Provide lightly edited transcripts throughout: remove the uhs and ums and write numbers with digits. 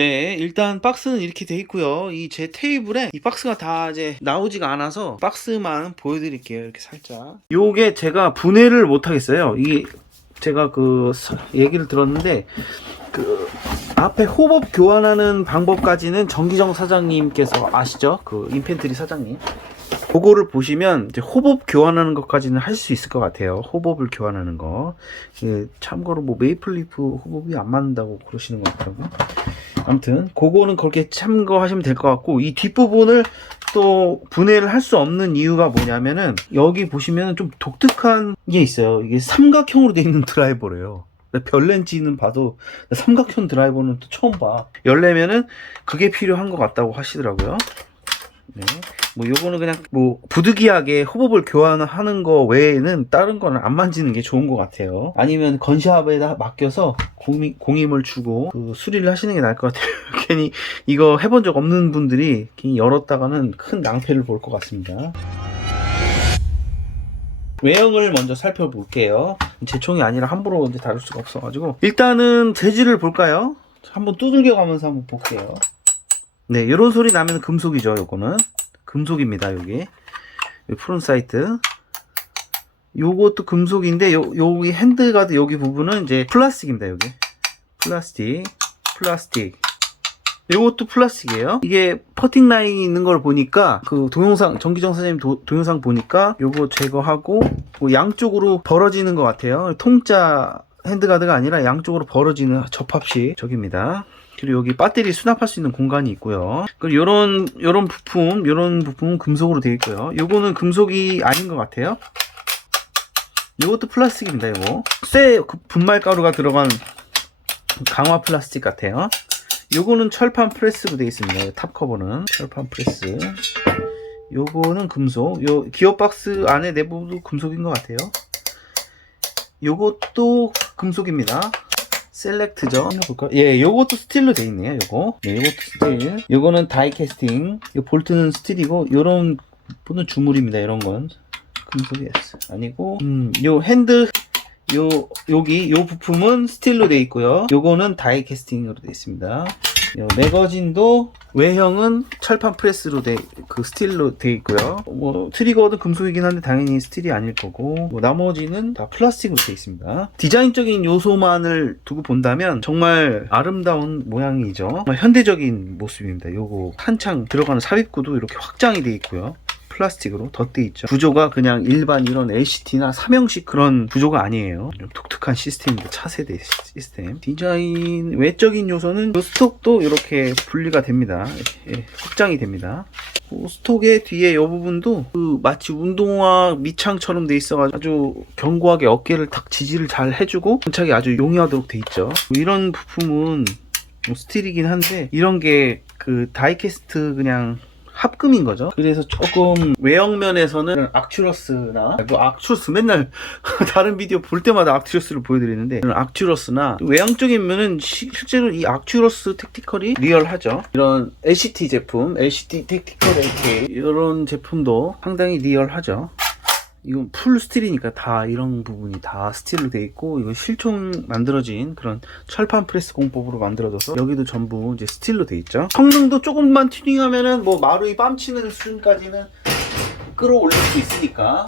네, 일단 박스는 이렇게 돼 있고요. 이 제 테이블에 이 박스가 다 이제 나오지가 않아서 박스만 보여드릴게요. 이렇게 살짝. 요게 제가 분해를 못 하겠어요. 이게 제가 얘기를 들었는데 그 앞에 호법 교환하는 방법까지는 정기정 사장님께서 아시죠? 그 인펜트리 사장님. 그거를 보시면 이제 호법 교환하는 것까지는 할 수 있을 것 같아요. 호법을 교환하는 거. 참고로 뭐 메이플리프 호법이 안 맞는다고 그러시는 것 같더라고요. 아무튼 그거는 그렇게 참고하시면 될 것 같고, 이 뒷부분을 또 분해를 할 수 없는 이유가 뭐냐면은 여기 보시면 좀 독특한 게 있어요. 이게 삼각형으로 되어 있는 드라이버래요. 별렌지는 봐도 삼각형 드라이버는 또 처음 봐. 열려면은 그게 필요한 것 같다고 하시더라고요. 네. 뭐 요거는 그냥 뭐 부득이하게 호법을 교환하는 거 외에는 다른 거는 안 만지는 게 좋은 것 같아요. 아니면 건샵에다 맡겨서 공임을 주고 수리를 하시는 게 나을 것 같아요. 괜히 이거 해본 적 없는 분들이 괜히 열었다가는 큰 낭패를 볼 것 같습니다. 외형을 먼저 살펴볼게요. 제 총이 아니라 함부로 이제 다룰 수가 없어가지고 일단은 재질을 볼까요? 한번 두들겨 가면서 한번 볼게요. 네, 이런 소리 나면 금속이죠. 요거는 금속입니다. 여기 프론사이트 요것도 금속인데 여기 핸드가드 여기 부분은 이제 플라스틱입니다. 여기 플라스틱 요것도 플라스틱이에요. 이게 퍼팅 라인 있는 걸 보니까 그 동영상 정기정 사장님 동영상 보니까 요거 제거하고 뭐 양쪽으로 벌어지는 것 같아요. 통짜 핸드가드가 아니라 양쪽으로 벌어지는 접합식 저기입니다. 그리고 여기 배터리 수납할 수 있는 공간이 있고요. 그리고 요런 부품은 금속으로 되어 있고요. 요거는 금속이 아닌 것 같아요. 요것도 플라스틱입니다. 요거 쇠 분말가루가 들어간 강화 플라스틱 같아요. 요거는 철판 프레스로 되어 있습니다. 탑 커버는 철판 프레스. 요거는 금속. 요 기어박스 안에 내부도 금속인 것 같아요. 요것도 금속입니다. 셀렉트죠. 볼까? 예, 요것도 스틸로 돼 있네요. 요거. 네, 요것도 스틸. 요거는 다이 캐스팅. 요 볼트는 스틸이고, 요런 부분은 주물입니다. 이런 건 금속이 아니고, 요 핸드, 여기 요 부품은 스틸로 돼 있고요. 요거는 다이 캐스팅으로 돼 있습니다. 요 매거진도 외형은 철판 프레스로 스틸로 돼 있고요. 뭐 트리거도 금속이긴 한데 당연히 스틸이 아닐 거고, 뭐 나머지는 다 플라스틱으로 돼 있습니다. 디자인적인 요소만을 두고 본다면 정말 아름다운 모양이죠. 정말 현대적인 모습입니다. 요거 한창 들어가는 삽입구도 이렇게 확장이 돼 있고요. 플라스틱으로 덧대 있죠. 구조가 그냥 일반 이런 LCT나 삼형식 그런 구조가 아니에요. 좀 독특한 시스템입니다. 차세대 시스템. 디자인 외적인 요소는 스톡도 이렇게 분리가 됩니다. 이렇게 확장이 됩니다. 스톡의 뒤에 이 부분도 마치 운동화 밑창처럼 돼 있어가지고 아주 견고하게 어깨를 탁 지지를 잘 해주고 장착이 아주 용이하도록 돼 있죠. 이런 부품은 스틸이긴 한데 이런 게 다이캐스트 그냥 합금인 거죠. 그래서 조금 외형면에서는 악츄러스나 악츄러스 맨날 다른 비디오 볼 때마다 악츄러스를 보여드리는데 악츄러스나 외형적인 면은 실제로 이 악츄러스 택티컬이 리얼하죠. 이런 LCT 제품, LCT 택티컬 AK 이런 제품도 상당히 리얼하죠. 이건 풀 스틸이니까 다 이런 부분이 다 스틸로 되어 있고, 이거 실총 만들어진 그런 철판 프레스 공법으로 만들어져서 여기도 전부 이제 스틸로 되어 있죠. 성능도 조금만 튜닝하면은 뭐 마루이 뺨치는 수준까지는 끌어올릴 수 있으니까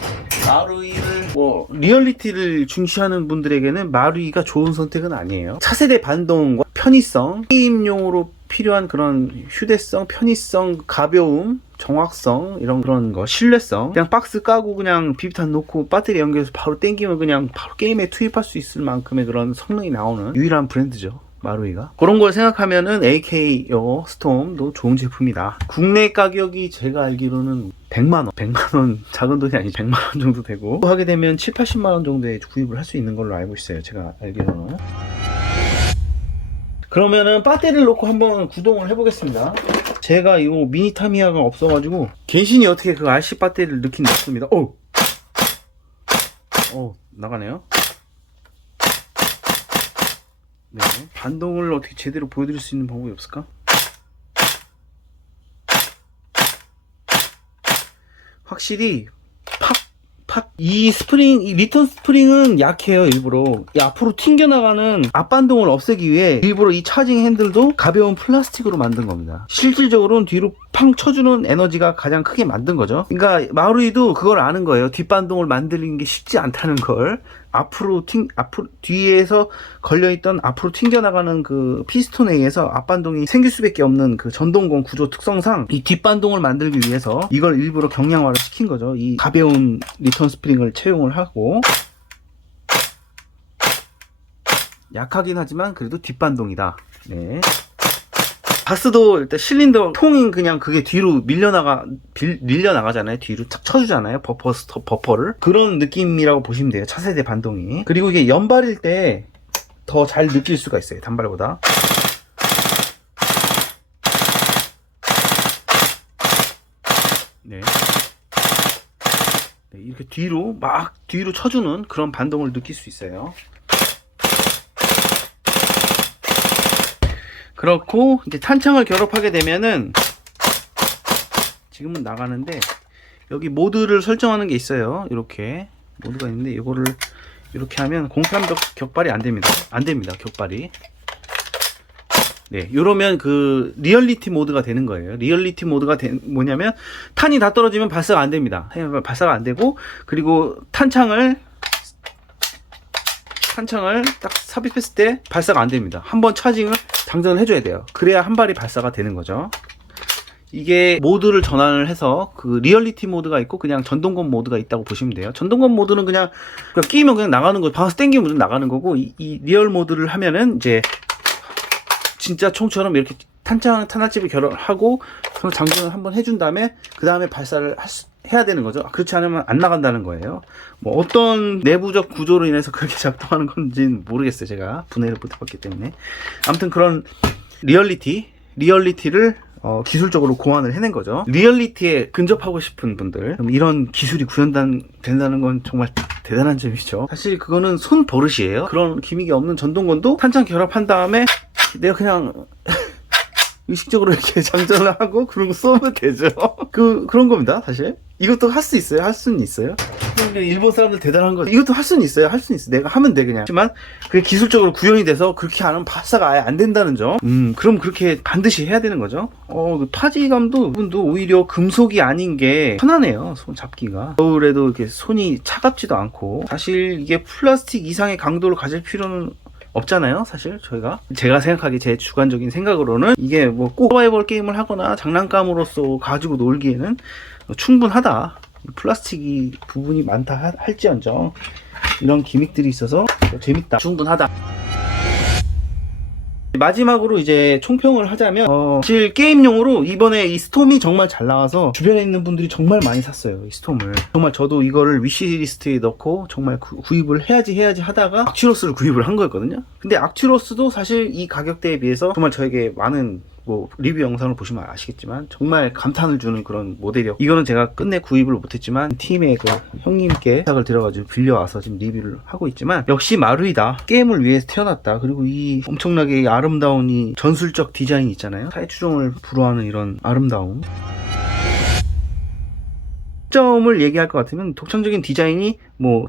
마루이를 뭐 리얼리티를 중시하는 분들에게는 마루이가 좋은 선택은 아니에요. 차세대 반동과 편의성, 게임용으로 필요한 그런 휴대성, 편의성, 가벼움, 정확성 그런 거, 신뢰성, 그냥 박스 까고 그냥 비비탄 놓고 배터리 연결해서 바로 땡기면 그냥 바로 게임에 투입할 수 있을 만큼의 그런 성능이 나오는 유일한 브랜드죠. 마루이가. 그런 걸 생각하면은 AK 스톰도 좋은 제품이다. 국내 가격이 제가 알기로는 100만원 작은 돈이 아니죠. 100만원 정도 되고 하게 되면 7, 80만원 정도에 구입을 할 수 있는 걸로 알고 있어요. 제가 알기로는. 그러면은 배터리를 놓고 한번 구동을 해보겠습니다. 제가 이거 미니 타미야가 없어가지고 간신히 어떻게 그 RC 배터리를 넣긴 넣습니다. 나가네요. 네, 반동을 어떻게 제대로 보여드릴 수 있는 방법이 없을까? 확실히 이 스프링, 이 리턴 스프링은 약해요. 일부러 이 앞으로 튕겨나가는 앞반동을 없애기 위해 일부러 이 차징 핸들도 가벼운 플라스틱으로 만든 겁니다. 실질적으로는 뒤로 팡 쳐주는 에너지가 가장 크게 만든 거죠. 그러니까 마루이도 그걸 아는 거예요. 뒷반동을 만드는 게 쉽지 않다는 걸. 앞으로 뒤에서 걸려있던 앞으로 튕겨나가는 그 피스톤에 의해서 앞반동이 생길 수밖에 없는 그 전동공 구조 특성상 이 뒷반동을 만들기 위해서 이걸 일부러 경량화를 시킨 거죠. 이 가벼운 리턴 스프링을 채용을 하고, 약하긴 하지만 그래도 뒷반동이다. 네. 바스도 일단 실린더 통인 그냥 그게 뒤로 밀려나가잖아요. 뒤로 탁 쳐주잖아요. 버퍼를. 그런 느낌이라고 보시면 돼요. 차세대 반동이. 그리고 이게 연발일 때 더 잘 느낄 수가 있어요. 단발보다. 네. 네, 이렇게 뒤로 쳐주는 그런 반동을 느낄 수 있어요. 그렇고 이제 탄창을 결합하게 되면은, 지금은 나가는데 여기 모드를 설정하는 게 있어요. 이렇게 모드가 있는데 이거를 이렇게 하면 공판 격발이 안됩니다. 격발이. 네, 이러면 그 리얼리티 모드가 되는 거예요. 리얼리티 모드가 뭐냐면 탄이 다 떨어지면 발사가 안됩니다. 발사가 안되고, 그리고 탄창을 딱 삽입했을 때 발사가 안됩니다. 한번 차징을 장전을 해줘야 돼요. 그래야 한 발이 발사가 되는 거죠. 이게 모드를 전환을 해서 그 리얼리티 모드가 있고 그냥 전동건 모드가 있다고 보시면 돼요. 전동건 모드는 그냥 끼면 그냥 나가는 거, 방아서 땡기면 나가는 거고, 이 리얼 모드를 하면은 이제 진짜 총처럼 이렇게 탄화집을 결합하고 장전을 한번 해준 다음에 그 다음에 발사를 해야 되는 거죠. 그렇지 않으면 안 나간다는 거예요. 뭐 어떤 내부적 구조로 인해서 그렇게 작동하는 건지는 모르겠어요. 제가 분해를 못 해봤기 때문에. 아무튼 그런 리얼리티를 기술적으로 고안을 해낸 거죠. 리얼리티에 근접하고 싶은 분들, 이런 기술이 구현된다는 건 정말 대단한 점이죠. 사실 그거는 손 버릇이에요. 그런 기믹이 없는 전동건도 탄창 결합한 다음에 내가 그냥 의식적으로 이렇게 장전을 하고 그러고 쏘면 되죠. 그런 겁니다. 사실 이것도 할 수 있어요. 할 수는 있어요. 일본 사람들 대단한 거. 이것도 할 수는 있어요. 할 수는 있어. 내가 하면 돼 그냥. 하지만 그게 기술적으로 구현이 돼서 그렇게 안 하면 발사가 아예 안 된다는 점. 그럼 그렇게 반드시 해야 되는 거죠. 타지감도 이분도 오히려 금속이 아닌 게 편하네요. 손 잡기가. 겨울에도 이렇게 손이 차갑지도 않고. 사실 이게 플라스틱 이상의 강도를 가질 필요는 없잖아요. 사실 제가 생각하기에 제 주관적인 생각으로는 이게 뭐 꼭 서바이벌 게임을 하거나 장난감으로서 가지고 놀기에는 충분하다. 플라스틱이 부분이 많다 할지언정 이런 기믹들이 있어서 재밌다, 충분하다. 마지막으로 이제 총평을 하자면 사실 게임용으로 이번에 이 스톰이 정말 잘 나와서 주변에 있는 분들이 정말 많이 샀어요. 이 스톰을. 정말 저도 이거를 위시리스트에 넣고 정말 구입을 해야지 하다가 악취로스를 구입을 한 거였거든요. 근데 악취로스도 사실 이 가격대에 비해서 정말 저에게 많은 리뷰 영상을 보시면 아시겠지만 정말 감탄을 주는 그런 모델이요. 이거는 제가 끝내 구입을 못했지만 팀의 그 형님께 부탁을 드려가지고 빌려와서 지금 리뷰를 하고 있지만, 역시 마루이다. 게임을 위해서 태어났다. 그리고 이 엄청나게 아름다운 이 전술적 디자인 있잖아요. 타이추종을 불허하는 이런 아름다움. 점을 얘기할 것 같으면 독창적인 디자인이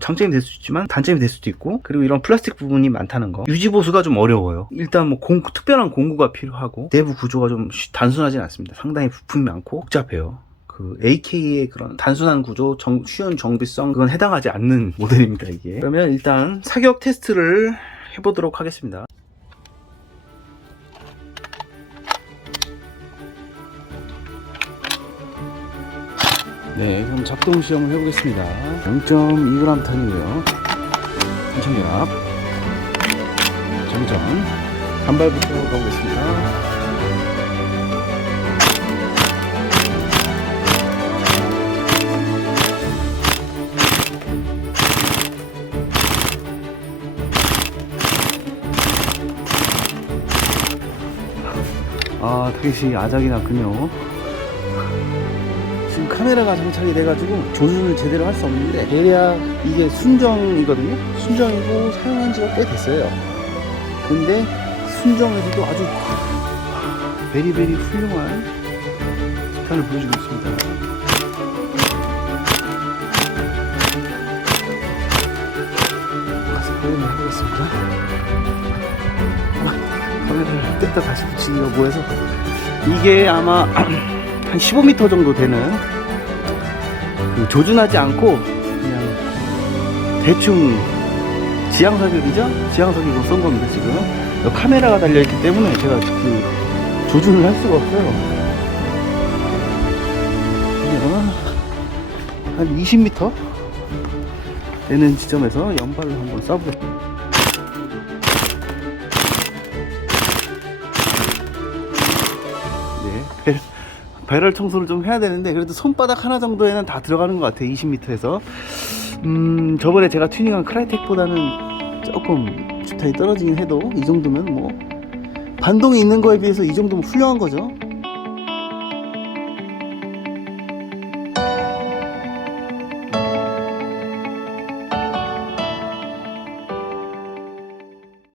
장점이 될 수 있지만 단점이 될 수도 있고, 그리고 이런 플라스틱 부분이 많다는 거, 유지 보수가 좀 어려워요. 일단 특별한 공구가 필요하고, 내부 구조가 좀 단순하진 않습니다. 상당히 부품이 많고 복잡해요. 그 AK의 그런 단순한 구조, 쉬운 정비성, 그건 해당하지 않는 모델입니다 이게. 그러면 일단 사격 테스트를 해보도록 하겠습니다. 네, 그럼 작동 시험을 해보겠습니다. 0.2g 탄이고요. 탄창결합, 장전, 단발부터 가보겠습니다. 타겟이 아작이 났군요. 지금 카메라가 장착이 돼가지고 조준을 제대로 할 수 없는데, 대략 이게 순정이거든요. 순정이고 사용한 지가 꽤 됐어요. 근데 순정에서도 아주 베리베리 훌륭한 스탄을 보여주고 있습니다. 보겠습니다. 카메라를 뗐다 다시 붙이기가 뭐해서 이게 아마 한 15m 정도 되는 그 조준하지 않고 그냥 대충 지향사격이죠? 지향사격으로 쏜 겁니다. 지금 여기 카메라가 달려있기 때문에 제가 그 조준을 할 수가 없어요. 그냥 한 20m 되는 지점에서 연발을 한번 쏴보겠습니다. 네, 배럴 청소를 좀 해야 되는데 그래도 손바닥 하나 정도에는 다 들어가는 것 같아요. 20m에서 저번에 제가 튜닝한 크라이텍보다는 조금 주탄이 떨어지긴 해도 이 정도면 뭐 반동이 있는 거에 비해서 이 정도면 훌륭한 거죠.